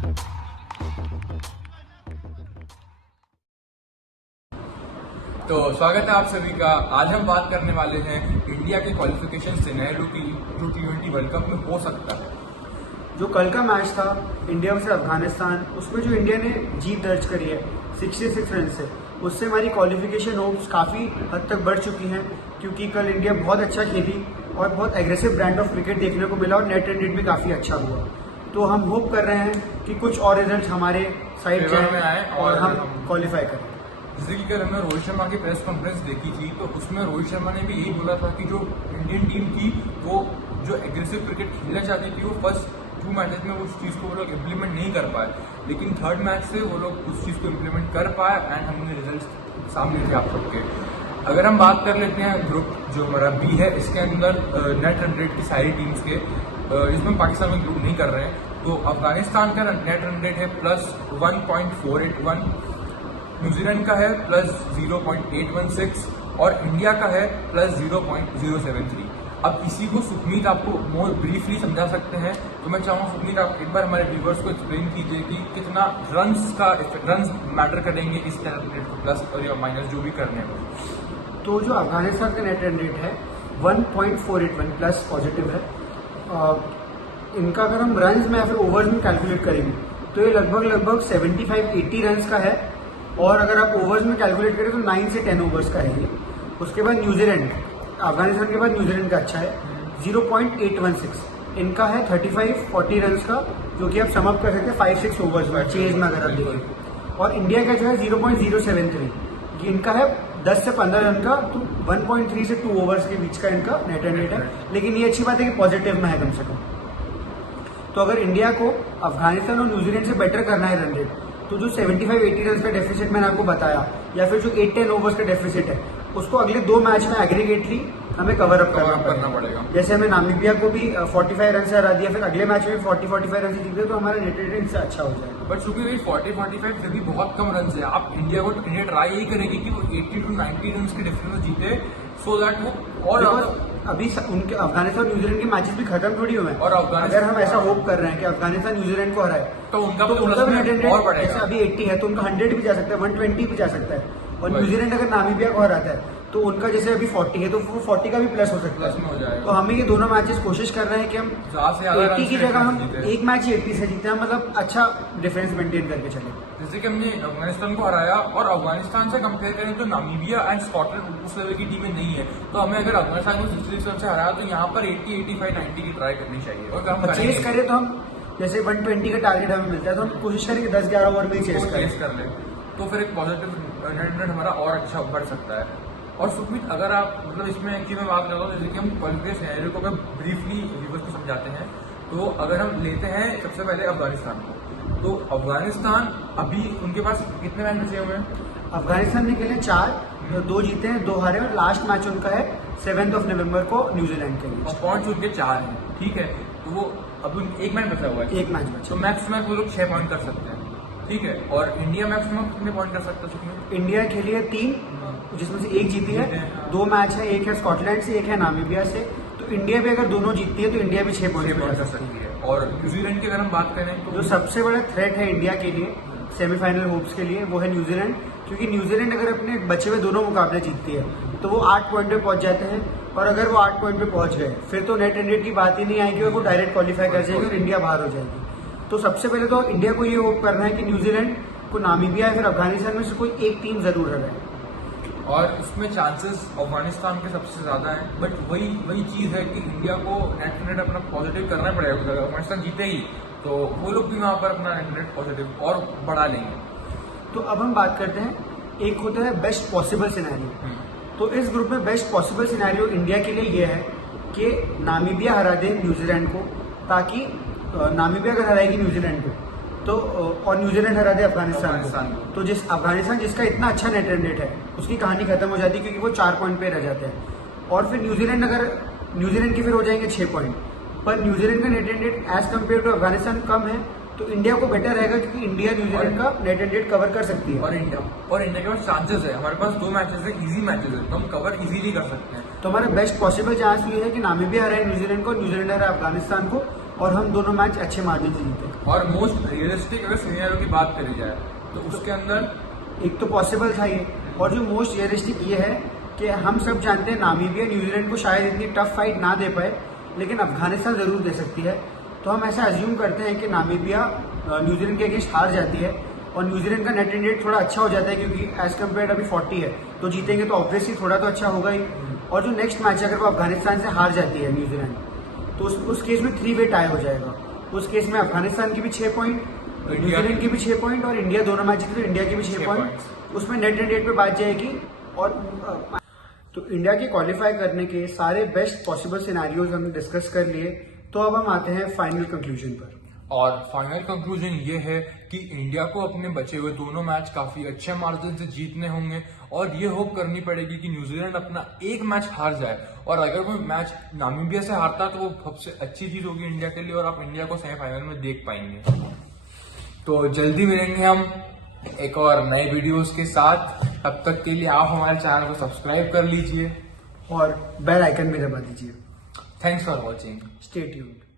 तो स्वागत है आप सभी का। आज हम बात करने वाले हैं इंडिया के क्वालिफिकेशन सिनेरियो की जो T20 वर्ल्ड कप में हो सकता है। जो कल का मैच था इंडिया वर्सेस अफगानिस्तान, उसमें जो इंडिया ने जीत दर्ज करी है 66 रन से, उससे हमारी क्वालिफिकेशन होप्स काफ़ी हद तक बढ़ चुकी हैं, क्योंकि कल इंडिया बहुत अच्छा खेली और बहुत एग्रेसिव ब्रांड ऑफ क्रिकेट देखने को मिला और नेट रन रेट भी काफ़ी अच्छा हुआ। तो हम होप कर रहे हैं कि कुछ और रिजल्ट हमारे साइड जाए और हम क्वालिफाई करें। जैसे कि कल हमने रोहित शर्मा की प्रेस कॉन्फ्रेंस देखी थी, तो उसमें रोहित शर्मा ने भी यही बोला था कि जो इंडियन टीम थी वो जो एग्रेसिव क्रिकेट खेलना चाहती थी वो फर्स्ट 2 मैचेस में उस चीज़ को वो लोग इम्प्लीमेंट नहीं कर पाए, लेकिन थर्ड मैच से वो लोग उस चीज़ को इम्प्लीमेंट कर पाए एंड हमने रिजल्ट सामने थे आप सबके। अगर हम बात कर लेते हैं ग्रुप जो हमारा बी है, इसके अंदर नेट रन रेट की सारी टीम्स के, इसमें पाकिस्तान में इंक्लूड नहीं कर रहे हैं, तो अफगानिस्तान का नेट रन रेट है +1.481, न्यूजीलैंड का है +0.816 और इंडिया का है +0.073। अब इसी को सुखमीत आपको मोर ब्रीफली समझा सकते हैं, तो मैं चाहूँगा सुखमीत आप एक बार हमारे व्यूवर्स को एक्सप्लेन कीजिए कि कितना रन्स मैटर करेंगे इस नेट रेट को, प्लस और या माइनस जो भी करने हैं। तो जो अफगानिस्तान का नेट रन रेट है 1.481 प्लस पॉजिटिव है। इनका अगर हम रन्स में या फिर ओवर्स में कैलकुलेट करेंगे तो ये लगभग 75-80 रन्स का है, और अगर आप ओवर्स में कैलकुलेट करें तो 9 से 10 ओवर्स का है ये। उसके बाद न्यूजीलैंड, अफगानिस्तान के बाद न्यूजीलैंड का अच्छा है 0.816, इनका है 35-40 रन्स का, जो कि आप समअप कर सकते हैं 5-6 ओवर्स में चेज में अगर आप देखें। और इंडिया का जो है 0.073, इनका है 10 से 15 रन का, तो 1.3 से 2 ओवर्स के बीच का इनका नेट रन रेट है। लेकिन ये अच्छी बात है कि पॉजिटिव में है कम से कम। तो अगर इंडिया को अफगानिस्तान और न्यूजीलैंड से बेटर करना है रन रेट, तो जो 75-80 रन का डेफिसिट मैंने आपको बताया, या फिर जो 8-10 ओवर्स का डेफिसिट है, उसको अगले 2 मैच में एग्रीगेटली हमें कवर अप करना पड़ेगा। जैसे हमें नामीबिया को भी 45 रन से हरा दिया, फिर अगले मैच में 40-45 रन से जीते, तो हमारा नेट रेट इनसे अच्छा हो जाएगा। बट चूंकि 40-45 फिर भी बहुत कम रन है, आप इंडिया ट्राई यही करेगी कि वो 80-90 रन के डिफरेंस जीते, सो दैट वो और अभी उनके अफगानिस्तान और न्यूजीलैंड के मैचेस भी खत्म थोड़ी हुए हैं, और अगर हम ऐसा होप कर रहे हैं कि अफगानिस्तान न्यूजीलैंड को हराए तो उनका नेट रन रेट जैसे अभी 80 है तो उनका 100 भी जा सकता है, 120 भी जा सकता है। और न्यूजीलैंड अगर नामीबिया को हराता है तो उनका जैसे अभी 40 है तो वो 40 का भी प्लस हो सकता है। तो हमें ये दोनों मैचेस कोशिश कर रहे हैं कि हम 80 की जगह हम एक मैच 80 से जीते हैं, मतलब अच्छा डिफरेंस मेंटेन करके चले। जैसे कि हमने अफगानिस्तान को हराया, और अफगानिस्तान से कंपेयर करें तो नामीबिया एंड स्कॉटलैंड उस लेवल की टीमें नहीं है, तो हमें अगर अफगानिस्तान को 66 रन से हराया तो यहाँ पर 80, 85, 90 की ट्राई करनी चाहिए। और अगर हम चेस करें तो हम जैसे 120 का टारगेट हमें मिलता है, तो हम कोशिश करें कि 10-11 ओवर में ही चेस कर ले, तो फिर एक पॉजिटिव नेट रेट हमारा और अच्छा बढ़ सकता है। और सुखमीत, अगर आप मतलब इसमें कि मैं बात करता हूँ, जैसे कि हम क्वालिफाइड सिनेरियो को अगर ब्रीफली व्यूअर्स को समझाते हैं, तो अगर हम लेते हैं सबसे पहले अफगानिस्तान को, तो अफगानिस्तान अभी उनके पास कितने मैच बचे हुए हैं? अफगानिस्तान ने खेले 4, 2 जीते हैं 2 हारे, और लास्ट मैच उनका है 7 नवंबर को न्यूजीलैंड के लिए, और पॉइंट्स उनके 4 हैं, ठीक है। तो वो अभी एक मैच बचा हुआ है, एक मैच बचा, तो मैक्सिमम वो लोग 6 पॉइंट कर सकते हैं, ठीक है। और इंडिया मैक्सिमम कितने पॉइंट कर सकता है? इंडिया खेली है 3, जिसमें से 1 जीती है, 2 मैच है, एक है स्कॉटलैंड से, एक है नामीबिया से। तो इंडिया भी अगर दोनों जीतती है तो इंडिया भी 6 पॉइंट कर सकती है। और न्यूजीलैंड की अगर हम बात करें तो जो सबसे बड़ा थ्रेट है इंडिया के लिए सेमीफाइनल होप्स के लिए, वो है न्यूजीलैंड, क्योंकि न्यूजीलैंड अगर अपने बचे हुए दोनों मुकाबले जीतती है तो वो 8 पॉइंट पे पहुंच जाते हैं, और अगर वो 8 पॉइंट पे पहुंच गए फिर तो नेट रन रेट की बात ही नहीं आएगी, और वो डायरेक्ट क्वालिफाई कर जाएगी और इंडिया बाहर हो जाएगी। तो सबसे पहले तो इंडिया को ये होप करना है कि न्यूजीलैंड को नामीबिया या फिर अफगानिस्तान में से कोई एक टीम जरूर हराए, और इसमें चांसेस अफगानिस्तान के सबसे ज्यादा हैं। बट वही चीज है कि इंडिया को नेट रेट अपना पॉजिटिव करना पड़ेगा, अगर अफगानिस्तान जीतेगी तो वो लोग भी वहां पर अपना नेट रेट पॉजिटिव और बढ़ा लेंगे। तो अब हम बात करते हैं, एक होता है बेस्ट पॉसिबल सिनेरियो। तो इस ग्रुप में बेस्ट पॉसिबल सिनेरियो इंडिया के लिए ये है कि नामीबिया हरा दे न्यूजीलैंड को, ताकि नामीबिया अगर हराएगी न्यूजीलैंड को तो और न्यूजीलैंड हरा दे अफगानिस्तान को, तो अफगानिस्तान जिसका इतना अच्छा नेट रन रेट है उसकी कहानी खत्म हो जाती है, क्योंकि वो 4 पॉइंट पे रह जाते हैं। और फिर न्यूजीलैंड के फिर हो जाएंगे 6 पॉइंट, पर न्यूजीलैंड का net run rate as compared to Afghanistan कम है, तो इंडिया को बेटर रहेगा, क्योंकि इंडिया न्यूजीलैंड का नेट रन रेट कवर कर सकती है। और इंडिया के पास चांसेस है, हमारे पास 2 मैचेस है, इजी मैचेस है, तो हम कवर इजीली कर सकते हैं। तो हमारा बेस्ट पॉसिबल चांस ये है कि नामीबिया हराए न्यूजीलैंड को, न्यूजीलैंड हराए अफगानिस्तान को, और हम दोनों मैच अच्छे मार्जिन से जीते। और मोस्ट रियलिस्टिक अगर सिनेरियो की बात करी जाए तो उसके अंदर एक तो पॉसिबल था ये, और जो मोस्ट रियलिस्टिक ये है कि हम सब जानते हैं नामीबिया न्यूजीलैंड को शायद इतनी टफ फाइट ना दे पाए, लेकिन अफगानिस्तान जरूर दे सकती है। तो हम ऐसा अज्यूम करते हैं कि नामीबिया न्यूजीलैंड के अगेंस्ट हार जाती है और न्यूजीलैंड का नेट रन रेट थोड़ा अच्छा हो जाता है, क्योंकि एज कम्पेयर अभी 40 है, तो जीतेंगे तो ऑब्वियसली थोड़ा तो अच्छा होगा ही। और जो नेक्स्ट मैच है अगर वो अफगानिस्तान से हार जाती है न्यूजीलैंड, तो उस केस में 3 वे टाई हो जाएगा। उस केस में अफगानिस्तान की भी 6 पॉइंट, न्यूजीलैंड की भी 6 पॉइंट, और इंडिया दोनों मैच जीते तो इंडिया की भी 6 पॉइंट। उसमें नेट रन रेट पे बात जाएगी। और तो इंडिया के क्वालिफाई करने के सारे बेस्ट पॉसिबल सिनेरियोज हमने डिस्कस कर लिए। तो अब हम आते हैं फाइनल कंक्लूजन पर। और फाइनल कंक्लूजन ये है कि इंडिया को अपने बचे हुए दोनों मैच काफी अच्छे मार्जिन से जीतने होंगे, और ये होप करनी पड़ेगी कि न्यूजीलैंड अपना एक मैच हार जाए, और अगर वो मैच नामीबिया से हारता तो वो सबसे अच्छी चीज होगी इंडिया के लिए, और आप इंडिया को सेमीफाइनल में देख पाएंगे। तो जल्दी मिलेंगे हम एक और नए वीडियोस के साथ। तब तक के लिए आप हमारे चैनल को सब्सक्राइब कर लीजिए और बेल आइकन भी दबा दीजिए। Thanks for watching. Stay tuned.